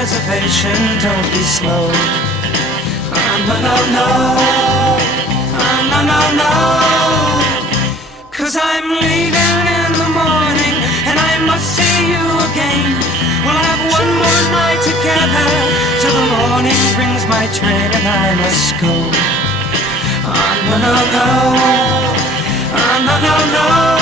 reservation, don't be slow. No, no, no. No, no, no. 'Cause I'm leaving in the morning, and I must see you again. We'll have one more night together, till the morning brings my train and I must go. No, no, no. No, no, no.